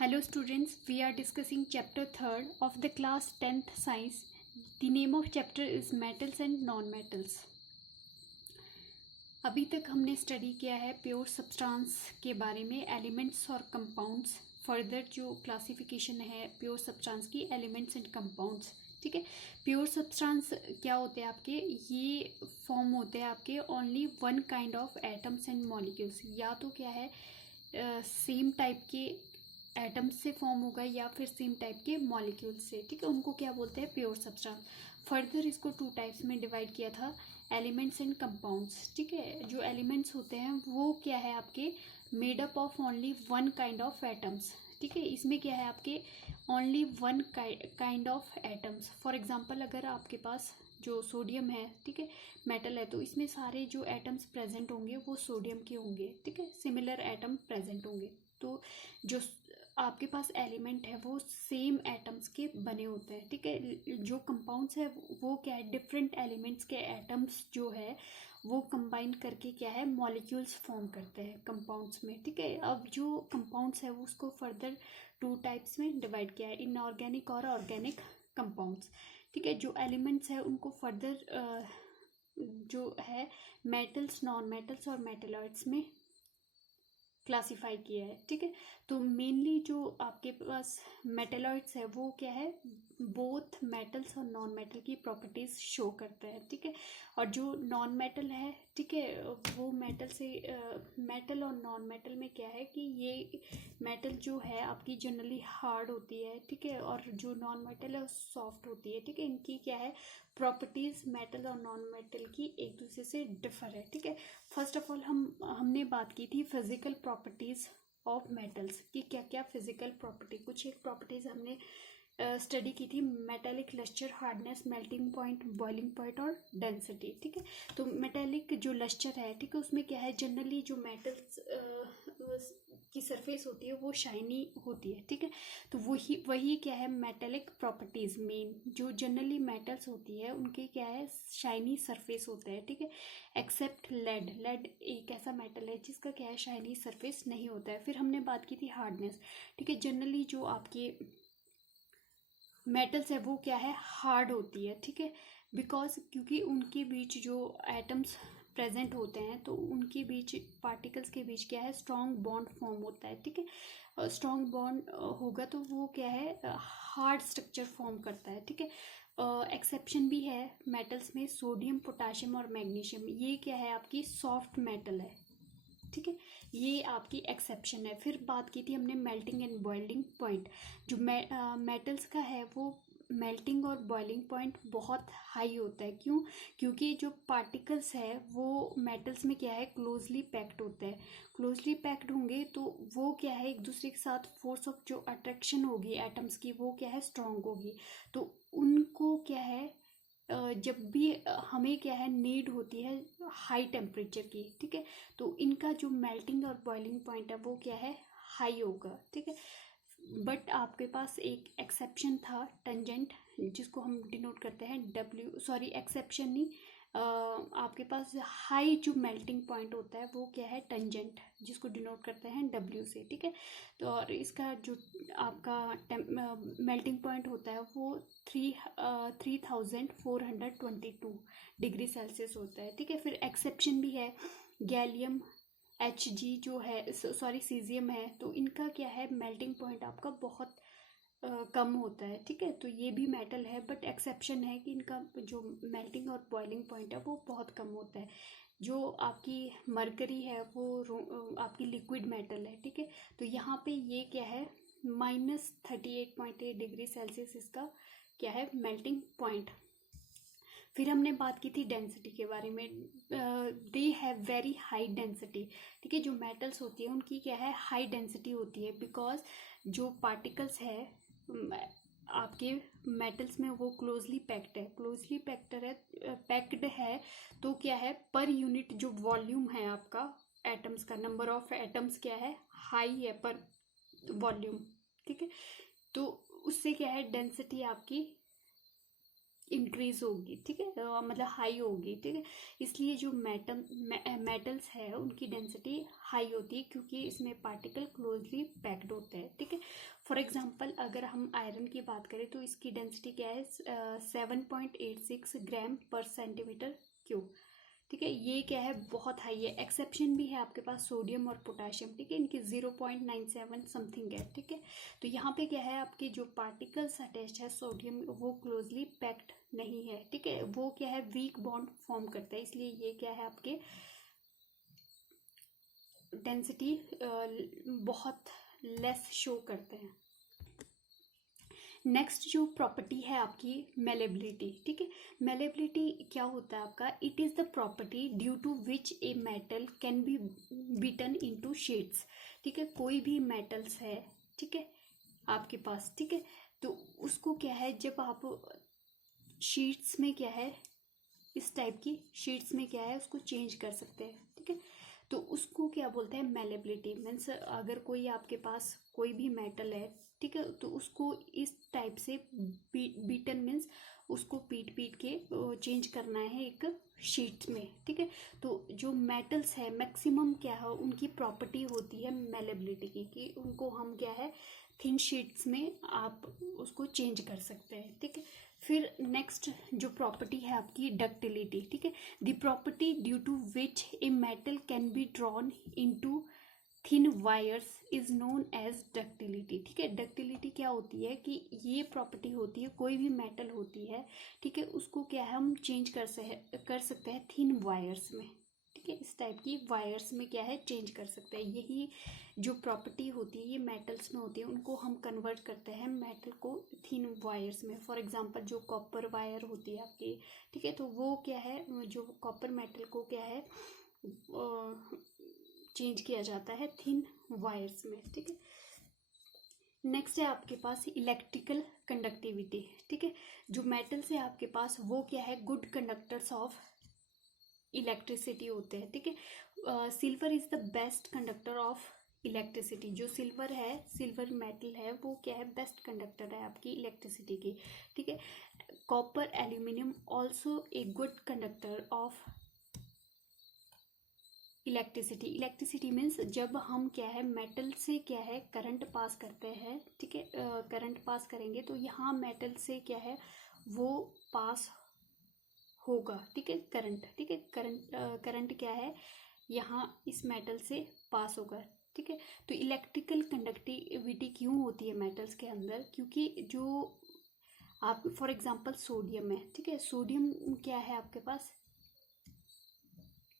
Hello students, we are discussing chapter 3rd of the class 10th science. The name of chapter is metals and non-metals. अभी तक हमने study किया है pure substance के बारे में, एलिमेंट्स और कंपाउंड्स. फर्दर जो क्लासिफिकेशन है प्योर सब्सटेंस की, एलिमेंट्स एंड कंपाउंड्स. ठीक है, प्योर सब्सटेंस क्या होते हैं आपके, ये फॉर्म होते हैं आपके only one kind of atoms and molecules. या तो क्या है सेम टाइप के एटम्स से फॉर्म होगा या फिर सेम टाइप के मॉलिक्यूल्स से. ठीक है, उनको क्या बोलते हैं, प्योर सब्सटेंस. फर्दर इसको टू टाइप्स में डिवाइड किया था, एलिमेंट्स एंड कंपाउंड्स. ठीक है, जो एलिमेंट्स होते हैं वो क्या है आपके made up of only one kind of atoms. ठीक है, इसमें क्या है आपके only one kind of atoms. For example अगर आपके पास जो सोडियम है, ठीक है, मेटल है, तो इसमें सारे जो एटम्स प्रेजेंट होंगे वो सोडियम के होंगे. ठीक है, सिमिलर एटम प्रेजेंट होंगे. तो जो आपके पास एलिमेंट है वो सेम एटम्स के बने होते हैं. ठीक है, जो कंपाउंड्स है वो क्या है, डिफरेंट एलिमेंट्स के एटम्स जो है वो कंबाइन करके क्या है मॉलिक्यूल्स फॉर्म करते हैं कंपाउंड्स में. ठीक है, अब जो कंपाउंड्स है वो उसको फर्दर टू टाइप्स में डिवाइड किया है, इनऑर्गेनिक और ऑर्गेनिक कंपाउंड्स. ठीक है, जो एलिमेंट्स है उनको फर्दर जो है मेटल्स, नॉन मेटल्स और मेटलॉइड्स में क्लासीफाई किया है. ठीक है, तो मेनली जो आपके पास मेटलॉइड्स है वो क्या है, बोथ मेटल्स और नॉन मेटल की प्रॉपर्टीज शो करते हैं. ठीक है, और जो नॉन मेटल है, ठीक है, वो मेटल से मेटल और नॉन मेटल में क्या है कि ये मेटल जो है आपकी जनरली हार्ड होती है. ठीक है, और जो नॉन मेटल है वो सॉफ्ट होती है. ठीक है, इनकी क्या है प्रॉपर्टीज मेटल और नॉन मेटल की एक दूसरे से डिफर है. ठीक है, फर्स्ट ऑफ ऑल हमने बात की थी फिजिकल प्रॉपर्टीज ऑफ मेटल्स की. क्या क्या फिजिकल प्रॉपर्टी, कुछ एक प्रॉपर्टीज हमने स्टडी की थी, metallic lustre, hardness, melting point, boiling point और डेंसिटी. ठीक है, तो मेटेलिक जो लस्टर है, ठीक है, उसमें क्या है जनरली जो मेटल्स की सरफेस होती है वो शाइनी होती है. ठीक है, तो वही क्या है मेटेलिक प्रॉपर्टीज मेन जो जनरली मेटल्स होती है उनके क्या है शाइनी सरफेस होता है. ठीक है, एक्सेप्ट लेड. लेड एक ऐसा मेटल है जिसका क्या है शाइनी सरफेस नहीं होता है. फिर हमने बात की थी हार्डनेस. ठीक है, जनरली जो आपके मेटल्स है वो क्या है हार्ड होती है. ठीक है, बिकॉज क्योंकि उनके बीच जो एटम्स प्रेजेंट होते हैं तो उनके बीच पार्टिकल्स के बीच क्या है स्ट्रॉन्ग बॉन्ड फॉर्म होता है. ठीक है, स्ट्रॉन्ग बॉन्ड होगा तो वो क्या है हार्ड स्ट्रक्चर फॉर्म करता है. ठीक है, एक्सेप्शन भी है मेटल्स में, सोडियम, पोटाशियम और मैग्नीशियम, ये क्या है आपकी सॉफ्ट मेटल है. ठीक है, ये आपकी एक्सेप्शन है. फिर बात की थी हमने मेल्टिंग एंड बॉइलिंग पॉइंट. जो मेटल्स का है वो मेल्टिंग और बॉइलिंग पॉइंट बहुत हाई होता है. क्यों, क्योंकि जो पार्टिकल्स है वो मेटल्स में क्या है क्लोजली पैक्ड होते हैं. क्लोजली पैक्ड होंगे तो वो क्या है एक दूसरे के साथ फोर्स ऑफ जो अट्रैक्शन होगी एटम्स की वो क्या है स्ट्रांग होगी. तो उनको क्या है जब भी हमें क्या है नीड होती है हाई टेम्परेचर की. ठीक है, तो इनका जो मेल्टिंग और बॉइलिंग पॉइंट है वो क्या है हाई होगा. ठीक है, बट आपके पास एक एक्सेप्शन था टेंजेंट जिसको हम डिनोट करते हैं डब्ल्यू, सॉरी एक्सेप्शन नहीं, आपके पास हाई जो मेल्टिंग पॉइंट होता है वो क्या है टेंजेंट, जिसको डिनोट करते हैं डब्ल्यू से. ठीक है, तो और इसका जो आपका मेल्टिंग पॉइंट होता है वो 3422 डिग्री सेल्सियस होता है. ठीक है, फिर एक्सेप्शन भी है गैलियम, Hg जो है, सॉरी सीजियम है, तो इनका क्या है मेल्टिंग पॉइंट आपका बहुत कम होता है. ठीक है, तो ये भी मेटल है बट एक्सेप्शन है कि इनका जो मेल्टिंग और बॉइलिंग पॉइंट है वो बहुत कम होता है. जो आपकी मरकरी है वो आपकी लिक्विड मेटल है. ठीक है, तो यहाँ पे ये क्या है -38.8 डिग्री सेल्सियस इसका क्या है मेल्टिंग पॉइंट. फिर हमने बात की थी डेंसिटी के बारे में. They have very high density. ठीक है, जो मेटल्स होती है उनकी क्या है हाई डेंसिटी होती है बिकॉज जो पार्टिकल्स है आपके मेटल्स में वो क्लोजली पैक्ड है. क्लोजली पैक्ड है तो क्या है पर यूनिट जो वॉल्यूम है आपका एटम्स का, नंबर ऑफ एटम्स क्या है हाई है पर वॉल्यूम. ठीक है, तो उससे क्या है डेंसिटी आपकी इंक्रीज होगी, ठीक है, मतलब हाई होगी, ठीक है। इसलिए जो मेटल्स है उनकी डेंसिटी हाई होती है, क्योंकि इसमें पार्टिकल क्लोजली पैक्ड होते हैं, ठीक है। फॉर एग्जांपल अगर हम आयरन की बात करें तो इसकी डेंसिटी क्या है, 7.86 ग्राम पर सेंटीमीटर क्यूब, ठीक है। ये क्या है, बहुत हाई है। एक्सेप्शन भी है आपके पास सोडियम और पोटाशियम, ठीक है, इनकी 0.97 समथिंग है, ठीक है। तो यहाँ पे क्या है, आपके जो पार्टिकल्स अटैच है सोडियम वो क्लोजली पैक्ड नहीं है, ठीक है, वो क्या है वीक बॉन्ड फॉर्म करता है, इसलिए ये क्या है आपके डेंसिटी बहुत लेस शो करते हैं। नेक्स्ट जो प्रॉपर्टी है आपकी मेलेबिलिटी, ठीक है। मेलेबिलिटी क्या होता है आपका, it is the property due to which a metal can be beaten into shades, ठीक है। कोई भी मेटल्स है, ठीक है, आपके पास, ठीक है, तो उसको क्या है जब आप शीट्स में क्या है, इस टाइप की शीट्स में क्या है उसको चेंज कर सकते हैं, ठीक है। तो उसको क्या बोलते हैं, मेलेबिलिटी मीन्स अगर कोई आपके पास कोई भी मेटल है, ठीक है, तो उसको इस टाइप से बीटन मीन्स उसको पीट पीट के चेंज करना है एक शीट में, ठीक है। तो जो मेटल्स है मैक्सिमम क्या है उनकी प्रॉपर्टी होती है मेलेबिलिटी की, कि उनको हम क्या है थिन शीट्स में आप उसको चेंज कर सकते हैं, ठीक है। फिर नेक्स्ट जो प्रॉपर्टी है आपकी डक्टिलिटी, ठीक है। The property due to which a metal can be drawn into thin wires is known as ductility, ठीक है। डक्टिलिटी क्या होती है कि ये प्रॉपर्टी होती है कोई भी मेटल होती है, ठीक है, उसको क्या है हम चेंज कर सकते हैं थिन वायर्स में, ठीक है, इस टाइप की वायर्स में क्या है चेंज कर सकते हैं। यही जो प्रॉपर्टी होती है ये मेटल्स में होती है, उनको हम कन्वर्ट करते हैं मेटल को थिन वायर्स में। फॉर एग्जांपल जो कॉपर वायर होती है आपकी, ठीक है, तो वो क्या है जो कॉपर मेटल को क्या है चेंज किया जाता है थिन वायर्स में, ठीक है। नेक्स्ट है आपके पास इलेक्ट्रिकल कंडक्टिविटी, ठीक है। जो मेटल्स है आपके पास वो क्या है गुड कंडक्टर्स ऑफ इलेक्ट्रिसिटी होते हैं, ठीक है। Silver is the best conductor of electricity, जो सिल्वर है, सिल्वर मेटल है, वो क्या है बेस्ट कंडक्टर है आपकी इलेक्ट्रिसिटी की, ठीक है। Copper aluminium also a good conductor of electricity. Electricity means जब हम क्या है मेटल से क्या है करंट पास करते हैं, ठीक है, करंट पास करेंगे तो यहाँ मेटल से क्या है वो पास होगा, ठीक है, करंट, ठीक है, करंट क्या है यहाँ इस मेटल से पास होगा, ठीक है। तो इलेक्ट्रिकल कंडक्टिविटी क्यों होती है मेटल्स के अंदर, क्योंकि जो आप फॉर एग्जांपल सोडियम है, ठीक है, सोडियम क्या है आपके पास,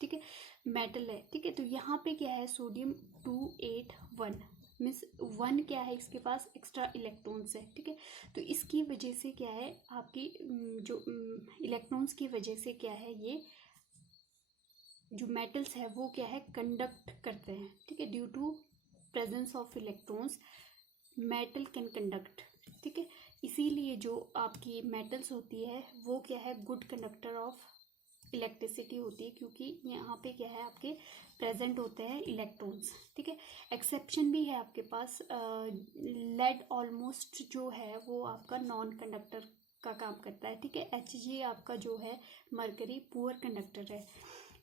ठीक है, मेटल है, ठीक है। तो यहाँ पे क्या है सोडियम 281 मीन्स 1 क्या है इसके पास एक्स्ट्रा इलेक्ट्रॉन्स है, ठीक है। तो इसकी वजह से क्या है आपकी जो इलेक्ट्रॉन्स की वजह से क्या है ये जो मेटल्स है वो क्या है कंडक्ट करते हैं, ठीक है। Due to presence of electrons metal can conduct, ठीक है। इसीलिए जो आपकी मेटल्स होती है वो क्या है गुड कंडक्टर ऑफ इलेक्ट्रिसिटी होती है, क्योंकि यहाँ पे क्या है आपके प्रेजेंट होते हैं इलेक्ट्रॉन्स, ठीक है। एक्सेप्शन भी है आपके पास, लेड ऑलमोस्ट जो है वो आपका नॉन कंडक्टर का काम करता है, ठीक है। Hg आपका जो है मरकरी पुअर कंडक्टर है।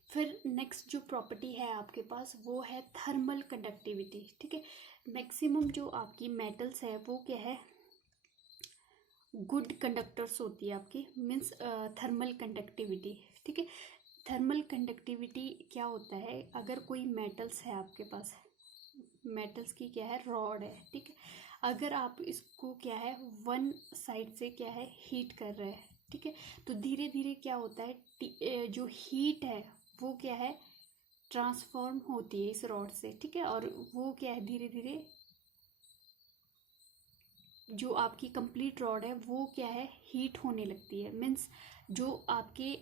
फिर नेक्स्ट जो प्रॉपर्टी है आपके पास वो है थर्मल कंडक्टिविटी, ठीक है। मैक्सिमम जो आपकी मेटल्स है वो क्या है गुड कंडक्टर्स होती है आपकी मीन्स थर्मल कंडक्टिविटी, ठीक है। थर्मल कंडक्टिविटी क्या होता है, अगर कोई मेटल्स है आपके पास, मेटल्स की क्या है रॉड है, ठीक है, अगर आप इसको क्या है वन साइड से क्या है हीट कर रहे हैं, ठीक है, तो धीरे धीरे क्या होता है जो हीट है वो क्या है ट्रांसफॉर्म होती है इस रॉड से, ठीक है, और वो क्या है धीरे धीरे जो आपकी कंप्लीट रॉड है वो क्या है हीट होने लगती है, मीन्स जो आपके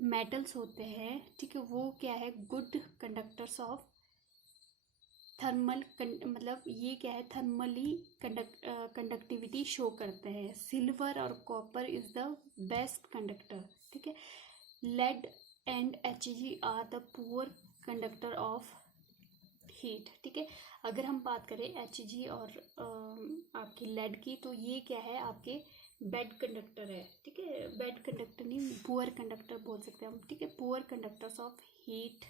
मेटल्स होते हैं, ठीक है, वो क्या है गुड कंडक्टर्स ऑफ थर्मल मतलब ये क्या है थर्मली कंडक्टिविटी शो करते हैं। सिल्वर और copper is the best conductor, ठीक है। Lead and Hg are the poor conductor of heat, ठीक है। अगर हम बात करें Hg और आपकी लेड की तो ये क्या है आपके बैड कंडक्टर है, ठीक है, बैड कंडक्टर नहीं, पुअर कंडक्टर बोल सकते हैं हम, ठीक है, पुअर कंडक्टर्स ऑफ हीट,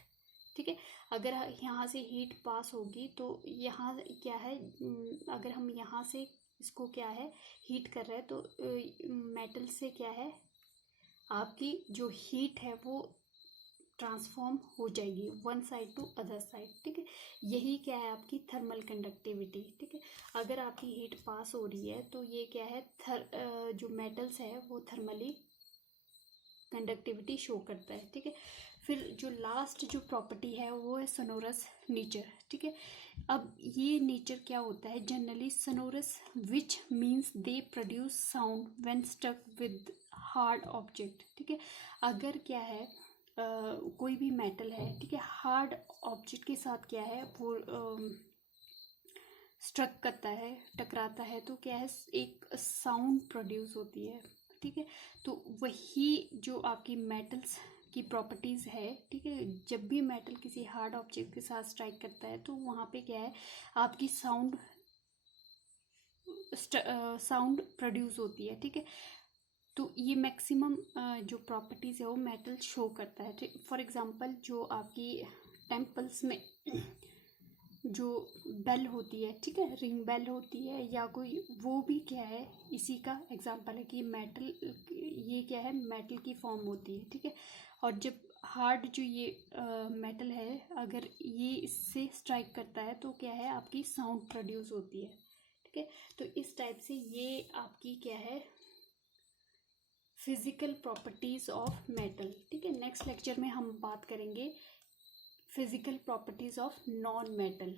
ठीक है। अगर यहाँ से हीट पास होगी तो यहाँ क्या है, अगर हम यहाँ से इसको क्या है हीट कर रहे हैं तो मेटल से क्या है आपकी जो हीट है वो ट्रांसफॉर्म हो जाएगी one side to other side, ठीक है। यही क्या है आपकी थर्मल कंडक्टिविटी, ठीक है। अगर आपकी हीट पास हो रही है तो ये क्या है जो मेटल्स है वो थर्मली कंडक्टिविटी शो करता है, ठीक है। फिर जो लास्ट जो प्रॉपर्टी है वो है सोनोरस नेचर, ठीक है। अब ये नेचर क्या होता है, generally sonorous which means they produce sound when stuck with hard object, ठीक है। अगर क्या है कोई भी मेटल है, ठीक है, हार्ड ऑब्जेक्ट के साथ क्या है वो स्ट्रक करता है, टकराता है, तो क्या है एक साउंड प्रोड्यूस होती है, ठीक है। तो वही जो आपकी मेटल्स की प्रॉपर्टीज़ है, ठीक है, जब भी मेटल किसी हार्ड ऑब्जेक्ट के साथ स्ट्राइक करता है तो वहाँ पे क्या है आपकी साउंड प्रोड्यूस होती है, ठीक है। तो ये मैक्सिमम जो प्रॉपर्टीज़ है वो मेटल शो करता है, ठीक। फॉर एग्जांपल जो आपकी टेम्पल्स में जो बेल होती है, ठीक है, रिंग बेल होती है या कोई, वो भी क्या है इसी का एग्जांपल है कि मेटल, ये क्या है मेटल की फॉर्म होती है, ठीक है। और जब हार्ड जो ये मेटल है अगर ये इससे स्ट्राइक करता है तो क्या है आपकी साउंड प्रोड्यूस होती है, ठीक है। तो इस टाइप से ये आपकी क्या है फिजिकल प्रॉपर्टीज़ ऑफ मेटल, ठीक है। नेक्स्ट लेक्चर में हम बात करेंगे physical properties of non metal.